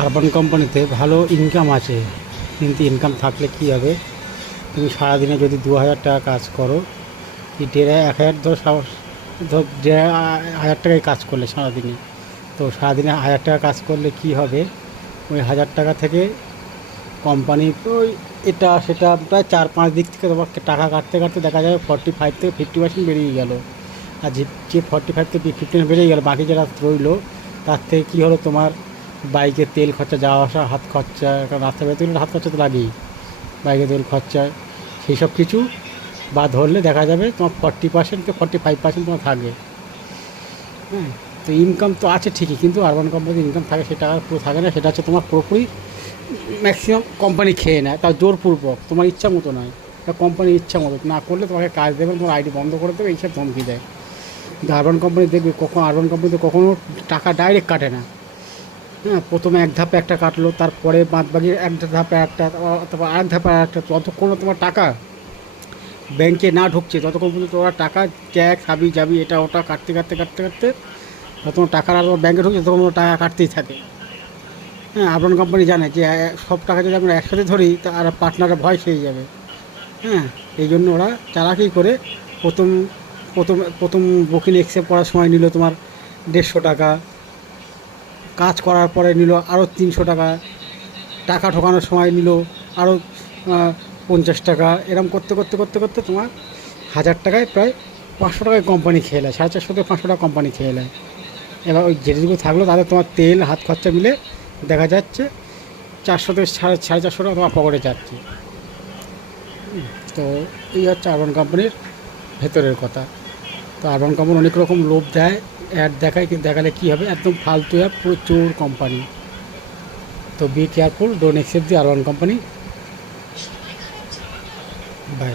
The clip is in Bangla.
আরবান কোম্পানিতে ভালো ইনকাম আছে, কিন্তু ইনকাম থাকলে কী হবে, তুমি সারাদিনে যদি 2000 টাকা কাজ করো, কি 1500 ধর ধর 1500 টাকায় কাজ করলে সারাদিনে, তো সারাদিনে 1000 টাকা কাজ করলে কি হবে, ওই 1000 টাকা থেকে কোম্পানি ওই এটা সেটা প্রায় 4-5 দিক থেকে তোমাকে টাকা কাটতে কাটতে দেখা যাবে 45 থেকে 50% বেরিয়ে গেল। আর যে 45 থেকে 50 বেরিয়ে গেল, বাকি যেটা রইলো তার থেকে কী হলো, তোমার বাইকের তেল খরচা, যাওয়া আসা, হাত খরচা, কারণ রাস্তা বেরোতে গেলে হাত খরচা তো লাগেই, বাইকের তেল খরচা, সেই সব কিছু বা ধরলে দেখা যাবে তোমার 40% থেকে 45% তোমার থাকবে। হ্যাঁ, তো ইনকাম তো আছে ঠিকই, কিন্তু আরবান কোম্পানির ইনকাম থাকে, সেটা আর পুরো থাকে না, সেটা হচ্ছে তোমার পুরোপুরি ম্যাক্সিমাম কোম্পানি খেয়ে নেয়, তার জোরপূর্বক, তোমার ইচ্ছা মতো নয়, তা কোম্পানির ইচ্ছা মতো না করলে তোমাকে কাজ দেবে, তোমার আইডি বন্ধ করে দেবে, এইসব ধমকি দেয়। কিন্তু আরবান কোম্পানি দেখবে, আরবান কোম্পানিতে কখনও টাকা ডাইরেক্ট কাটে না। হ্যাঁ, প্রথমে এক ধাপে একটা কাটলো, তারপরে বাদবাকি একটা ধাপে একটা, তারপর আরেক ধাপে একটা, যতক্ষণ না তোমার টাকা ব্যাংকে না ঢুকছে ততক্ষণ পর্যন্ত ওরা টাকা ট্যাক্স হাবি যাবি এটা ওটা কাটতে কাটতে কাটতে কাটতে যতক্ষণ টাকা আর ব্যাংকে ঢুকছে তখন ওরা টাকা কাটতেই থাকে। হ্যাঁ, আরবান কোম্পানি জানে যে সব টাকা যদি আমরা একসাথে ধরি তা আর পার্টনাররা ভয় খেয়ে যাবে। হ্যাঁ, এই জন্য ওরা চালাকি করে প্রথম প্রথম প্রথম বুকিং অ্যাকসেপ্ট করার সময় নিল তোমার 150 টাকা, কাজ করার পরে নিল আরও 300 টাকা, টাকা ঢোকানোর সময় নিল আরও 50 টাকা, এরম করতে করতে করতে করতে তোমার 1000 টাকায় প্রায় 500 টাকায় কোম্পানি খেয়ে নেয়, 450 থেকে 500 টাকা কোম্পানি খেয়ে নেয়। এবার ওই যেটুকু থাকলো তাদের তোমার তেল হাত খরচা মিলে দেখা যাচ্ছে 400 থেকে 450 টাকা তোমার পকেটে যাচ্ছে। তো এই হচ্ছে আরবান কোম্পানির ভেতরের কথা। তো আরবান কোম্পানি অনেক রকম লোভ দেয়, অ্যাড দেখায়, কিন্তু দেখালে কী হবে, একদম ফালতু অ্যাপ, পুরো চোর কোম্পানি। তো be careful, don't accept the Urban Company. By.